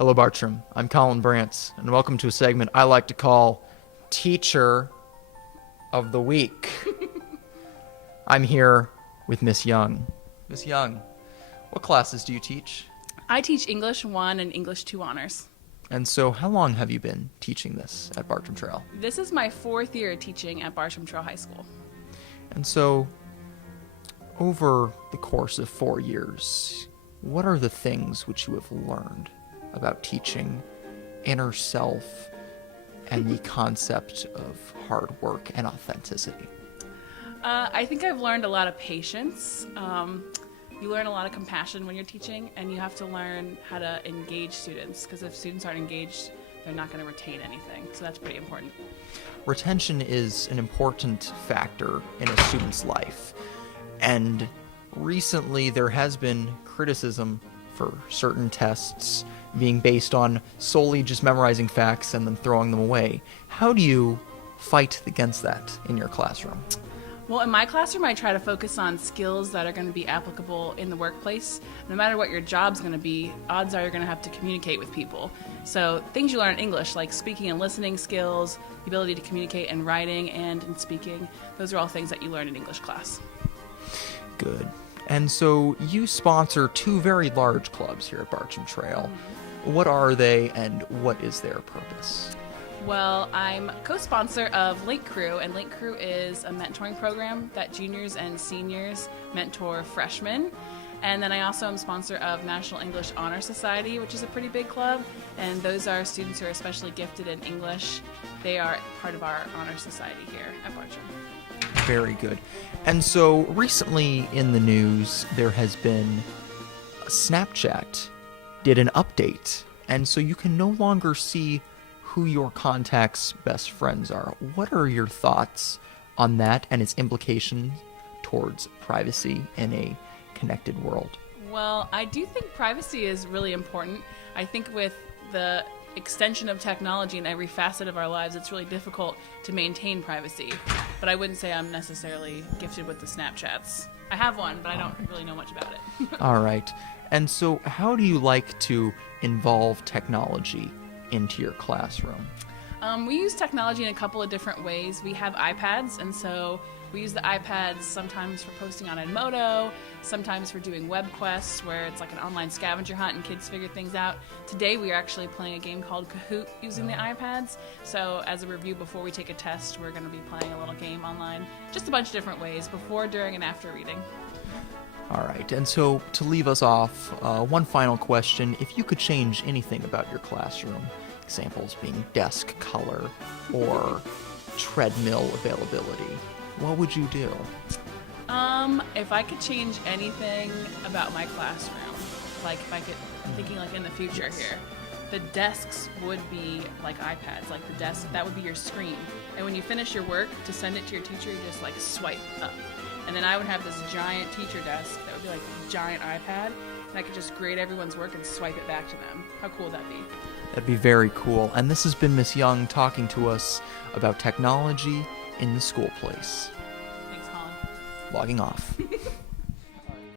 Hello, Bartram. I'm Colin Brantz, and welcome to a segment I like to call Teacher of the Week. I'm here with Miss Young. Miss Young, what classes do you teach? I teach English 1 and English 2 honors. And so how long have you been teaching this at Bartram Trail? This is my 4th year teaching at Bartram Trail High School. And so, over the course of 4 years, what are the things which you have learned about teaching, inner self, and the concept of hard work and authenticity? I think I've learned a lot of patience. You learn a lot of compassion when you're teaching, and you have to learn how to engage students, because if students aren't engaged, they're not going to retain anything. So that's pretty important. Retention is an important factor in a student's life, and recently there has been criticism for certain tests being based on solely just memorizing facts and then throwing them away. How do you fight against that in your classroom? Well, in my classroom, I try to focus on skills that are going to be applicable in the workplace. No matter what your job's going to be, odds are you're going to have to communicate with people. So things you learn in English, like speaking and listening skills, the ability to communicate in writing and in speaking, those are all things that you learn in English class. Good. And so you sponsor two very large clubs here at Bartram Trail. What are they, and what is their purpose? Well, I'm co-sponsor of Link Crew, and Link Crew is a mentoring program that juniors and seniors mentor freshmen. And then I also am sponsor of National English Honor Society, which is a pretty big club, and those are students who are especially gifted in English. They are part of our honor society here at Bartram. Very good. And so recently in the news, there has been Snapchat did an update, and so you can no longer see who your contacts' best friends are. What are your thoughts on that and its implications towards privacy in a connected world? Well, I do think privacy is really important. I think with the extension of technology in every facet of our lives, it's really difficult to maintain privacy. But I wouldn't say I'm necessarily gifted with the Snapchats. I have one, but I don't really know much about it. All right. And so how do you like to involve technology into your classroom? We use technology in a couple of different ways. We have iPads, and so we use the iPads sometimes for posting on Edmodo, sometimes for doing web quests where it's like an online scavenger hunt and kids figure things out. Today we are actually playing a game called Kahoot using the iPads. So as a review before we take a test, we're going to be playing a little game online. Just a bunch of different ways, before, during, and after reading. All right. And so to leave us off, one final question. If you could change anything about your classroom, examples being desk color or treadmill availability, what would you do? If I could change anything about my classroom, like if I could, I'm thinking like in the future here, the desks would be like iPads, like the desk, that would be your screen. And when you finish your work, to send it to your teacher, you just like swipe up. And then I would have this giant teacher desk that would be like a giant iPad, and I could just grade everyone's work and swipe it back to them. How cool would that be? That'd be very cool. And this has been Miss Young talking to us about technology in the school place. Thanks, Colin. Logging off.